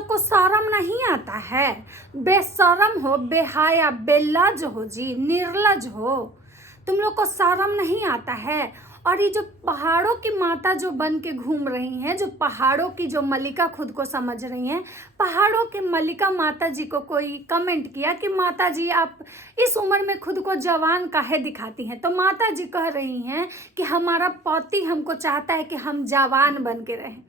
लोग को शर्म नहीं आता है? बेशरम हो, बेहाया, बेलज हो जी, निर्लज हो। तुम लोग को शर्म नहीं आता है? और ये जो पहाड़ों की माता जो बन के घूम रही हैं, जो पहाड़ों की जो मलिका खुद को समझ रही हैं, पहाड़ों की मलिका माता जी को कोई कमेंट किया कि माता जी आप इस उम्र में खुद को जवान काहे दिखाती हैं? तो माता जी कह रही हैं कि हमारा पति हमको चाहता है कि हम जवान बन के रहें।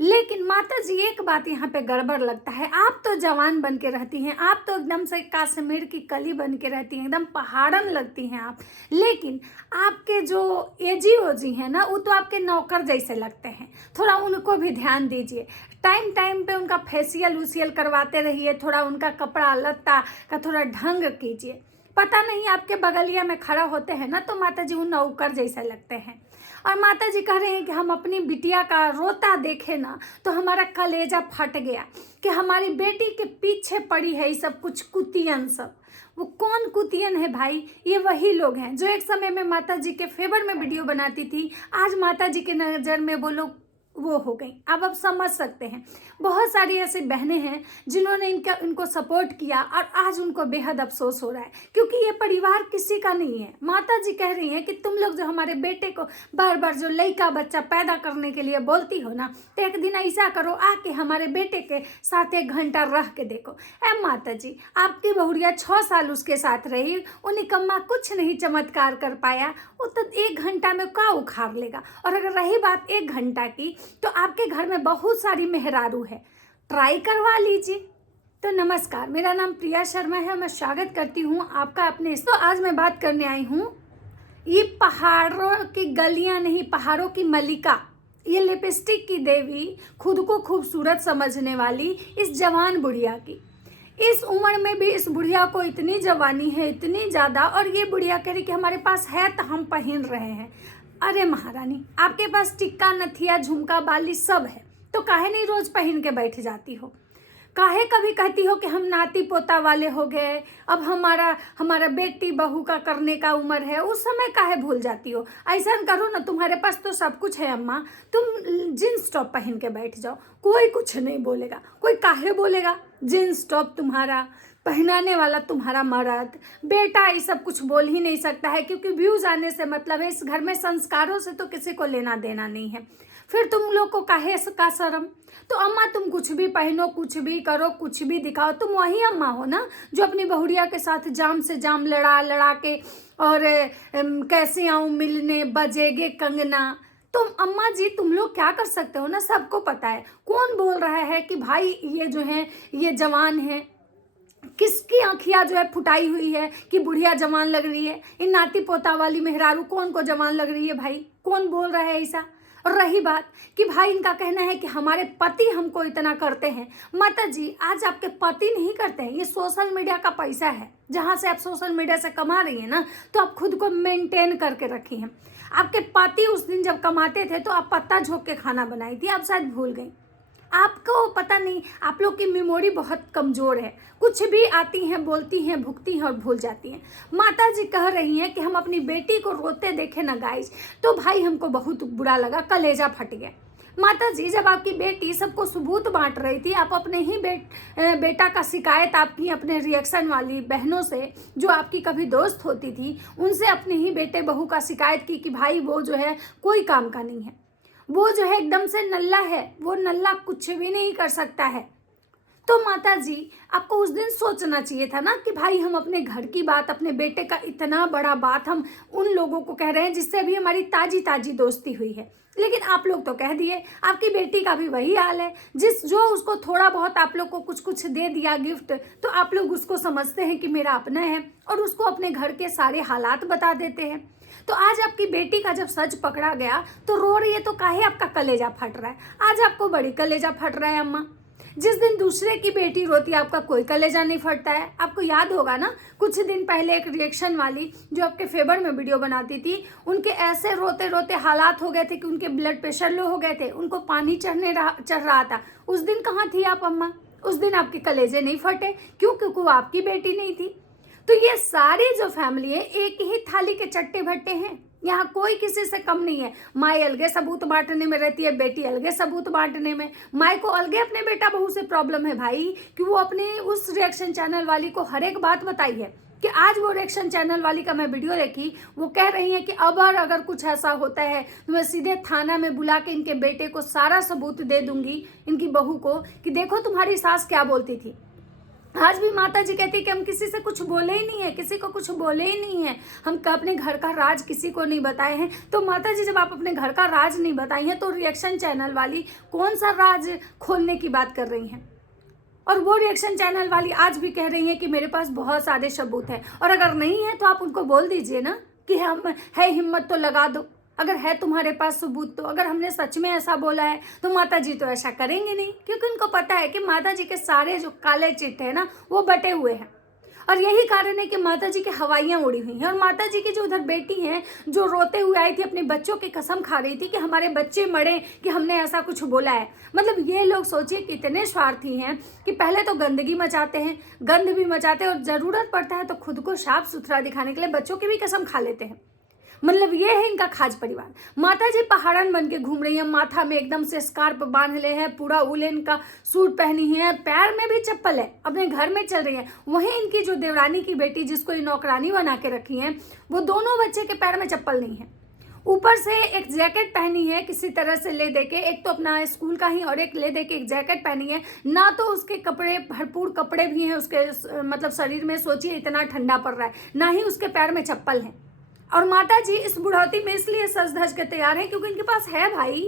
लेकिन माता जी एक बात यहाँ पे गड़बड़ लगता है, आप तो जवान बन के रहती हैं, आप तो एकदम से कश्मीर की कली बन के रहती हैं, एकदम पहाड़न लगती हैं आप। लेकिन आपके जो एजी ओजी हैं ना, वो तो आपके नौकर जैसे लगते हैं। थोड़ा उनको भी ध्यान दीजिए, टाइम टाइम पे उनका फेशियल उसियल करवाते रहिए, थोड़ा उनका कपड़ा लत्ता का थोड़ा ढंग कीजिए। पता नहीं आपके बगलिया में खड़ा होते हैं ना, तो माता जी उन नौकर जैसे लगते हैं। और माता जी कह रहे हैं कि हम अपनी बिटिया का रोता देखे ना तो हमारा कलेजा फट गया कि हमारी बेटी के पीछे पड़ी है ये सब कुछ कुतियन सब। वो कौन कुतियन है भाई? ये वही लोग हैं जो एक समय में माता जी के फेवर में वीडियो बनाती थी, आज माता जी के नज़र में वो लोग वो हो गई। अब आप समझ सकते हैं, बहुत सारी ऐसी बहनें हैं जिन्होंने इनको सपोर्ट किया और आज उनको बेहद अफसोस हो रहा है, क्योंकि ये परिवार किसी का नहीं है। माता जी कह रही हैं कि तुम लोग जो हमारे बेटे को बार बार जो लड़का बच्चा पैदा करने के लिए बोलती हो ना, तो एक दिन ऐसा करो, आके हमारे बेटे के साथ 1 घंटा रह के देखो। ए माता जी, आपकी बहुरिया 6 साल उसके साथ रही, वो निकम्मा कुछ नहीं चमत्कार कर पाया, वो तो 1 घंटा में क्या उखाड़ लेगा। और अगर रही बात 1 घंटा की, तो आपके घर में बहुत सारी मेहरारू है, ट्राई करवा लीजिए। तो नमस्कार, मेरा नाम प्रिया शर्मा है, मैं स्वागत करती हूँ आपका अपने। तो आज मैं बात करने आई हूँ ये पहाड़ों की गलियाँ नहीं, पहाड़ों की मलिका, ये लिपस्टिक की देवी, खुद को खूबसूरत समझने वाली इस जवान बुढ़िया की। इस उम्र में भी इस बुढ़िया को इतनी जवानी है, इतनी ज़्यादा, और ये बुढ़िया कह रही कि हमारे पास है तो हम पहन रहे हैं। अरे महारानी, आपके पास टिक्का, नथिया, झुमका, बाली सब है, तो काहे नहीं रोज पहन के बैठ जाती हो? काहे कभी कहती हो कि हम नाती पोता वाले हो गए, अब हमारा बेटी बहू का करने का उम्र है, उस समय काहे भूल जाती हो? ऐसा करो ना, तुम्हारे पास तो सब कुछ है अम्मा, तुम जींस टॉप पहन के बैठ जाओ, कोई कुछ नहीं बोलेगा। कोई काहे बोलेगा? जींस टॉप तुम्हारा पहनाने वाला तुम्हारा मर्द, बेटा ये सब कुछ बोल ही नहीं सकता है, क्योंकि व्यूज आने से मतलब है, इस घर में संस्कारों से तो किसी को लेना देना नहीं है। फिर तुम लोग को काहे का शर्म? तो अम्मा तुम कुछ भी पहनो, कुछ भी करो, कुछ भी दिखाओ, तुम वही अम्मा हो ना जो अपनी बहुरिया के साथ जाम से जाम लड़ा के और कैसे आऊँ मिलने, बजेगे कंगना। तुम अम्मा जी, तुम लोग क्या कर सकते हो ना, सबको पता है। कौन बोल रहा है कि भाई ये जो है ये जवान है? किसकी आँखियाँ जो है फुटाई हुई है कि बुढ़िया जवान लग रही है? इन नाती पोता वाली मेहरारू कौन को जवान लग रही है भाई? कौन बोल रहा है ऐसा? और रही बात कि भाई इनका कहना है कि हमारे पति हमको इतना करते हैं। माता जी, आज आपके पति नहीं करते हैं, ये सोशल मीडिया का पैसा है। जहाँ से आप सोशल मीडिया से कमा रही हैं ना, तो आप खुद को मेंटेन करके रखी हैं। आपके पति उस दिन जब कमाते थे तो आप पत्ता झोंक के खाना बनाई थी, आप शायद भूल गई। आपको पता नहीं, आप लोग की मेमोरी बहुत कमज़ोर है, कुछ भी आती हैं, बोलती हैं, भुगती हैं और भूल जाती हैं। माता जी कह रही हैं कि हम अपनी बेटी को रोते देखे ना गाइस, तो भाई हमको बहुत बुरा लगा, कलेजा फट गया। माता जी, जब आपकी बेटी सबको सबूत बांट रही थी, आप अपने ही बेटा का शिकायत आपकी अपने रिएक्शन वाली बहनों से, जो आपकी कभी दोस्त होती थी, उनसे अपने ही बेटे बहू का शिकायत की कि भाई वो जो है कोई काम का नहीं है, वो जो है एकदम से नल्ला है, वो नल्ला कुछ भी नहीं कर सकता है। तो माता जी, आपको उस दिन सोचना चाहिए था ना कि भाई हम अपने घर की बात, अपने बेटे का इतना बड़ा बात हम उन लोगों को कह रहे हैं जिससे अभी हमारी ताजी दोस्ती हुई है। लेकिन आप लोग तो कह दिए, आपकी बेटी का भी वही हाल है, जो उसको थोड़ा बहुत आप लोग को कुछ दे दिया गिफ्ट, तो आप लोग उसको समझते हैं कि मेरा अपना है और उसको अपने घर के सारे हालात बता देते हैं। तो आज आपकी बेटी का जब सच पकड़ा गया तो रो रही है, तो काहे आपका कलेजा फट रहा है? आज आपको बड़ी कलेजा फट रहा है अम्मा। जिस दिन दूसरे की बेटी रोती है आपका कोई कलेजा नहीं फटता है। आपको याद होगा ना, कुछ दिन पहले एक रिएक्शन वाली जो आपके फेवर में वीडियो बनाती थी, उनके ऐसे रोते रोते हालात हो गए थे कि उनके ब्लड प्रेशर लो हो गए थे, उनको पानी चढ़ रहा था। उस दिन कहाँ थी आप अम्मा? उस दिन आपके कलेजे नहीं फटे, क्यों? क्योंकि वो आपकी बेटी नहीं थी। तो ये सारी जो फैमिली है एक ही थाली के चट्टे भट्टे हैं। यहाँ कोई किसी से कम नहीं है। माँ अलगे सबूत बांटने में रहती है, बेटी अलगे सबूत बांटने में। माँ को अलगे अपने बेटा बहू से प्रॉब्लम है भाई, कि वो अपने उस रिएक्शन चैनल वाली को हर एक बात बताई है। कि आज वो रिएक्शन चैनल वाली का मैं वीडियो देखी, वो कह रही है कि अब अगर कुछ ऐसा होता है तो मैं सीधे थाना में बुला के इनके बेटे को सारा सबूत दे दूंगी, इनकी बहू को, कि देखो तुम्हारी सास क्या बोलती थी। आज भी माता जी कहती है कि हम किसी से कुछ बोले ही नहीं है, किसी को कुछ बोले ही नहीं है, हम अपने घर का राज किसी को नहीं बताए हैं। तो माता जी जब आप अपने घर का राज नहीं बताई हैं तो रिएक्शन चैनल वाली कौन सा राज खोलने की बात कर रही हैं। और वो रिएक्शन चैनल वाली आज भी कह रही है कि मेरे पास बहुत सारे सबूत हैं, और अगर नहीं है तो आप उनको बोल दीजिए ना कि हम है, हिम्मत तो लगा दो, अगर है तुम्हारे पास सबूत तो। अगर हमने सच में ऐसा बोला है तो माता जी तो ऐसा करेंगे नहीं, क्योंकि उनको पता है कि माता जी के सारे जो काले चिट्ठे हैं ना वो बटे हुए हैं। और यही कारण है कि माता जी की हवाइयाँ उड़ी हुई हैं। और माता जी की जो उधर बेटी हैं जो रोते हुए आई थी, अपने बच्चों की कसम खा रही थी कि हमारे बच्चे मरे कि हमने ऐसा कुछ बोला है। मतलब ये लोग सोचिए कितने स्वार्थी हैं कि पहले तो गंदगी मचाते हैं, गंद भी मचाते हैं, और ज़रूरत पड़ता है तो खुद को साफ सुथरा दिखाने के लिए बच्चों की भी कसम खा लेते हैं। मतलब ये है इनका खाज परिवार। माता जी पहाड़न बन के घूम रही है, माथा में एकदम से स्कार्फ बांध ले हैं, पूरा उलेन का सूट पहनी है, पैर में भी चप्पल है, अपने घर में चल रही है। वहीं इनकी जो देवरानी की बेटी जिसको ये नौकरानी बना के रखी है, वो दोनों बच्चे के पैर में चप्पल नहीं है, ऊपर से एक जैकेट पहनी है किसी तरह से ले दे के, एक तो अपना स्कूल का ही और एक ले दे के एक जैकेट पहनी है। ना तो उसके कपड़े, भरपूर कपड़े भी हैं उसके मतलब शरीर में, सोचिए इतना ठंडा पड़ रहा है, ना ही उसके पैर में चप्पल है। और माता जी इस बुढ़ौती में इसलिए सज धज के तैयार हैं क्योंकि इनके पास है भाई,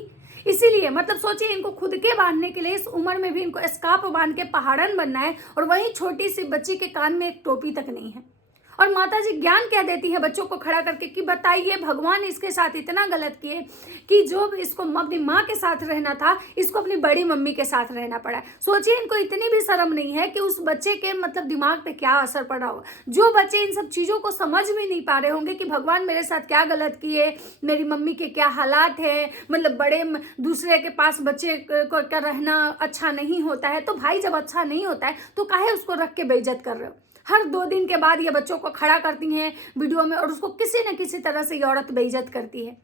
इसीलिए। मतलब सोचिए इनको खुद के बांधने के लिए इस उम्र में भी इनको स्कार्फ बांध के पहाड़न बनना है, और वहीं छोटी सी बच्ची के कान में एक टोपी तक नहीं है। और माता जी ज्ञान क्या देती है बच्चों को खड़ा करके कि बताइए भगवान इसके साथ इतना गलत किए कि जो इसको अपनी माँ के साथ रहना था इसको अपनी बड़ी मम्मी के साथ रहना पड़ा। सोचिए इनको इतनी भी शर्म नहीं है कि उस बच्चे के मतलब दिमाग पे क्या असर पड़ा होगा। जो बच्चे इन सब चीज़ों को समझ भी नहीं पा रहे होंगे कि भगवान मेरे साथ क्या गलत किए, मेरी मम्मी के क्या हालात है, मतलब बड़े दूसरे के पास बच्चे का रहना अच्छा नहीं होता है। तो भाई जब अच्छा नहीं होता है तो काहे उसको रख के बेइज्जत कर रहे हो। हर 2 दिन के बाद ये बच्चों को खड़ा करती हैं वीडियो में, और उसको किसी न किसी तरह से ये औरत बेइज्जत करती है।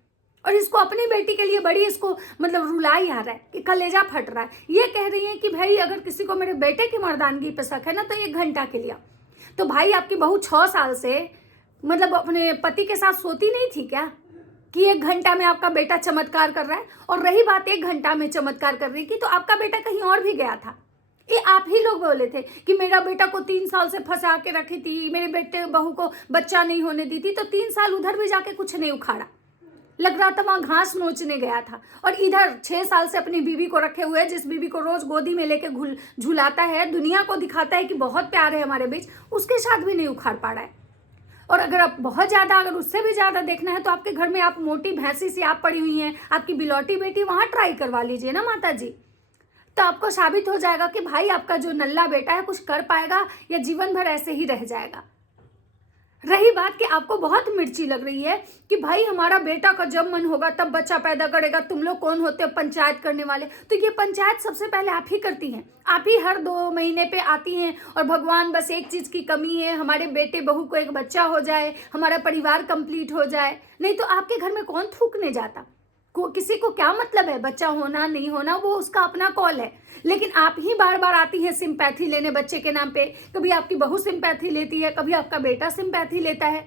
और इसको अपनी बेटी के लिए बड़ी इसको मतलब रुलाई आ रहा है कि कलेजा फट रहा है। ये कह रही है कि भाई अगर किसी को मेरे बेटे की मर्दानगी पे शक है ना तो 1 घंटा के लिए। तो भाई आपकी बहू 6 साल से मतलब अपने पति के साथ सोती नहीं थी क्या कि 1 घंटा में आपका बेटा चमत्कार कर रहा है। और रही बात 1 घंटा में चमत्कार कर रही की, तो आपका बेटा कहीं और भी गया था। ये आप ही लोग बोले थे कि मेरा बेटा को 3 साल से फंसा के रखी थी, मेरे बेटे बहू को बच्चा नहीं होने दी थी। तो 3 साल उधर भी जाके कुछ नहीं उखाड़ा, लग रहा था वहां घास नोचने गया था। और इधर 6 साल से अपनी बीवी को रखे हुए, जिस बीवी को रोज गोदी में लेके झुलाता है, दुनिया को दिखाता है कि बहुत प्यार है हमारे बीच, उसके साथ भी नहीं उखाड़ पा रहा है। और अगर आप बहुत ज़्यादा, अगर उससे भी ज़्यादा देखना है तो आपके घर में आप मोटी भैंसी सी आप पड़ी हुई हैं, आपकी बिलौटी बेटी, वहां ट्राई करवा लीजिए ना माता जी। तो आपको साबित हो जाएगा कि भाई आपका जो नल्ला बेटा है कुछ कर पाएगा या जीवन भर ऐसे ही रह जाएगा। रही बात कि आपको बहुत मिर्ची लग रही है कि भाई हमारा बेटा का जब मन होगा तब बच्चा पैदा करेगा, तुम लोग कौन होते हो पंचायत करने वाले। तो ये पंचायत सबसे पहले आप ही करती हैं, आप ही हर 2 महीने पे आती हैं और भगवान बस एक चीज़ की कमी है, हमारे बेटे बहू को एक बच्चा हो जाए, हमारा परिवार कंप्लीट हो जाए। नहीं तो आपके घर में कौन थूकने जाता, किसी को क्या मतलब है बच्चा होना नहीं होना, वो उसका अपना कॉल है। लेकिन आप ही बार बार आती हैं सिंपैथी लेने बच्चे के नाम पे। कभी आपकी बहू सिंपैथी लेती है, कभी आपका बेटा सिंपैथी लेता है।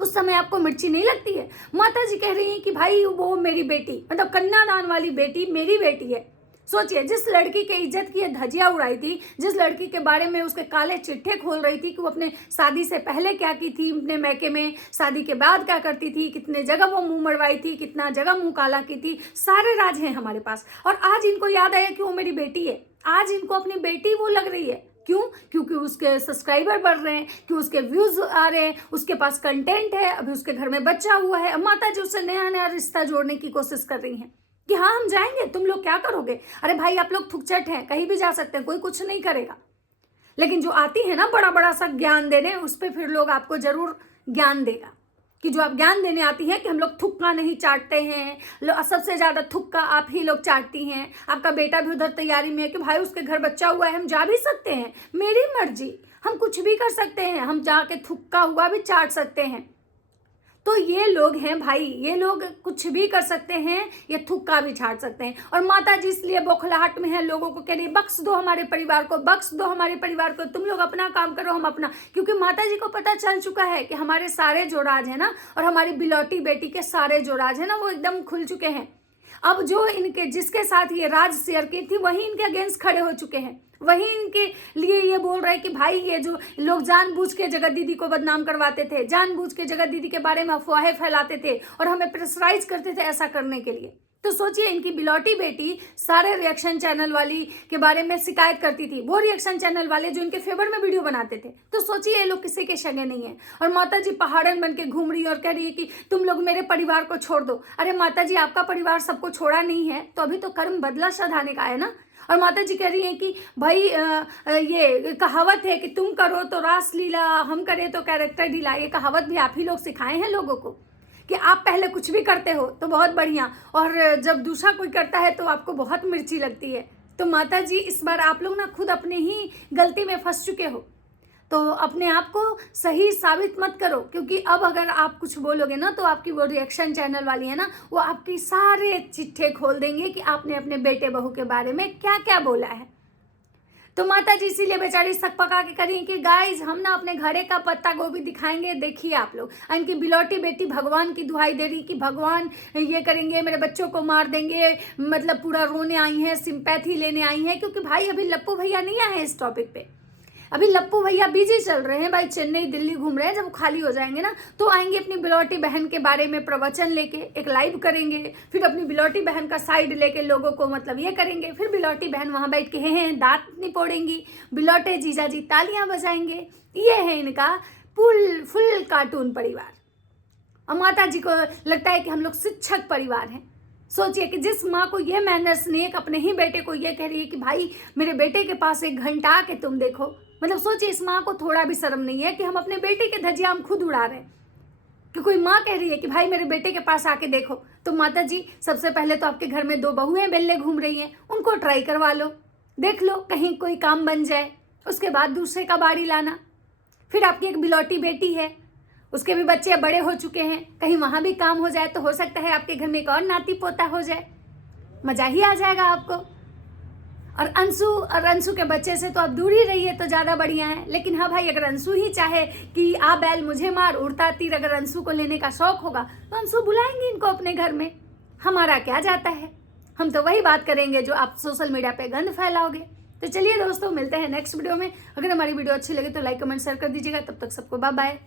उस समय आपको मिर्ची नहीं लगती है। माता जी कह रही हैं कि भाई वो मेरी बेटी, मतलब कन्यादान वाली बेटी मेरी बेटी है। सोचिए जिस लड़की के इज्जत की धज्जियां उड़ाई थी, जिस लड़की के बारे में उसके काले चिट्ठे खोल रही थी कि वो अपने शादी से पहले क्या की थी अपने मैके में, शादी के बाद क्या करती थी, कितने जगह वो मुंह मड़वाई थी, कितना जगह मुंह काला की थी, सारे राज हैं हमारे पास। और आज इनको याद आया कि वो मेरी बेटी है। आज इनको अपनी बेटी वो लग रही है। क्यों? क्योंकि उसके सब्सक्राइबर बढ़ रहे हैं, कि उसके व्यूज आ रहे हैं, उसके पास कंटेंट है, अभी उसके घर में बच्चा हुआ है। अब माता जी उससे नया नया रिश्ता जोड़ने की कोशिश कर रही हैं कि हाँ हम जाएंगे, तुम लोग क्या करोगे। अरे भाई आप लोग थुकचट हैं, कहीं भी जा सकते हैं, कोई कुछ नहीं करेगा। लेकिन जो आती है ना बड़ा बड़ा सा ज्ञान देने, उस पर फिर लोग आपको जरूर ज्ञान देगा कि जो आप ज्ञान देने आती हैं कि हम लोग थुक्का नहीं चाटते हैं, सबसे ज़्यादा थुक्का आप ही लोग चाटती हैं। आपका बेटा भी उधर तैयारी में है कि भाई उसके घर बच्चा हुआ है, हम जा भी सकते हैं, मेरी मर्जी, हम कुछ भी कर सकते हैं, हम जाके थुक्का हुआ भी चाट सकते हैं। तो ये लोग हैं भाई, ये लोग कुछ भी कर सकते हैं, ये थुक्का भी छाट सकते हैं। और माता जी इसलिए बौखलाहट में है, लोगों को कह रही बख्श दो हमारे परिवार को, बख्श दो हमारे परिवार को, तुम लोग अपना काम करो, हम अपना। क्योंकि माता जी को पता चल चुका है कि हमारे सारे जो राज है ना, और हमारी बिलौटी बेटी के सारे जो राज है ना, वो एकदम खुल चुके हैं। अब जो इनके जिसके साथ ये राज शेयर की थी वही इनके अगेंस्ट खड़े हो चुके हैं, वही इनके लिए ये बोल रहे हैं कि भाई ये जो लोग जानबूझ के जगत दीदी को बदनाम करवाते थे, जानबूझ के जगत दीदी के बारे में अफवाहें फैलाते थे और हमें प्रेशराइज करते थे ऐसा करने के लिए। तो सोचिए, इनकी बिलौटी बेटी सारे रिएक्शन चैनल वाली के बारे में शिकायत करती थी, वो रिएक्शन चैनल वाले जो इनके फेवर में वीडियो बनाते थे। तो सोचिए ये लोग किसी के सगे नहीं है, और माता जी पहाड़न बन के घूम रही है और कह रही है कि तुम लोग मेरे परिवार को छोड़ दो। अरे माता जी, आपका परिवार सबको छोड़ा नहीं है, तो अभी तो कर्म बदला श्रद्धाने का है ना। और माता जी कह रही है कि भाई ये कहावत है कि तुम करो तो रास लीला, हम करें तो कैरेक्टर ढीला। ये कहावत भी आप ही लोग सिखाए हैं लोगों को कि आप पहले कुछ भी करते हो तो बहुत बढ़िया, और जब दूसरा कोई करता है तो आपको बहुत मिर्ची लगती है। तो माता जी इस बार आप लोग ना खुद अपने ही गलती में फंस चुके हो, तो अपने आप को सही साबित मत करो। क्योंकि अब अगर आप कुछ बोलोगे ना तो आपकी वो रिएक्शन चैनल वाली है ना, वो आपकी सारे चिट्ठे खोल देंगे कि आपने अपने बेटे बहू के बारे में क्या क्या बोला है। तो माता जी इसीलिए बेचारी सक पका के करी कि गाइज हम ना अपने घरे का पत्ता गोभी दिखाएंगे, देखिए आप लोग। इनकी बिलौटी बेटी भगवान की दुहाई दे रही कि भगवान ये करेंगे, मेरे बच्चों को मार देंगे, मतलब पूरा रोने आई हैं, सिंपैथी लेने आई हैं। क्योंकि भाई अभी लप्पू भैया नहीं आए हैं इस टॉपिक पे, अभी लप्पू भैया बिजी चल रहे हैं भाई, चेन्नई दिल्ली घूम रहे हैं। जब वो खाली हो जाएंगे ना तो आएंगे अपनी बिलौटी बहन के बारे में प्रवचन लेके, एक लाइव करेंगे, फिर अपनी बिलौटी बहन का साइड लेके लोगों को मतलब ये करेंगे, फिर बिलौटी बहन वहां बैठ के हैं दांत निपोड़ेंगी, बिलौटे जीजा जी तालियां बजाएंगे। ये है इनका फुल कार्टून परिवार। और माता जी को लगता है कि हम लोग शिक्षक परिवार हैं। सोचिए कि जिस माँ को ये मैनर्स नहीं है, अपने ही बेटे को ये कह रही है कि भाई मेरे बेटे के पास 1 घंटा आके तुम देखो। मतलब सोचिए, इस माँ को थोड़ा भी शर्म नहीं है कि हम अपने बेटे के धज्जियां हम खुद उड़ा रहे हैं। कि कोई माँ कह रही है कि भाई मेरे बेटे के पास आके देखो। तो माता जी सबसे पहले तो आपके घर में 2 बहुएं बेल्ले घूम रही हैं, उनको ट्राई करवा लो, देख लो कहीं कोई काम बन जाए, उसके बाद दूसरे का बाड़ी लाना। फिर आपकी एक बिलौटी बेटी है, उसके भी बच्चे बड़े हो चुके हैं, कहीं वहां भी काम हो जाए तो हो सकता है आपके घर में एक और नाती पोता हो जाए, मजा ही आ जाएगा आपको। और अंशु के बच्चे से तो आप दूर ही रहिए तो ज़्यादा बढ़िया है। लेकिन हाँ भाई, अगर अंशु ही चाहे कि आ बैल मुझे मार, उड़ता तीर अगर अंशु को लेने का शौक होगा तो अंशु बुलाएंगे इनको अपने घर में, हमारा क्या जाता है। हम तो वही बात करेंगे जो आप सोशल मीडिया पे गंद फैलाओगे। तो चलिए दोस्तों, मिलते हैं नेक्स्ट वीडियो में। अगर हमारी वीडियो अच्छी लगे तो लाइक कमेंट शेयर कर दीजिएगा। तब तक सबको बाय बाय।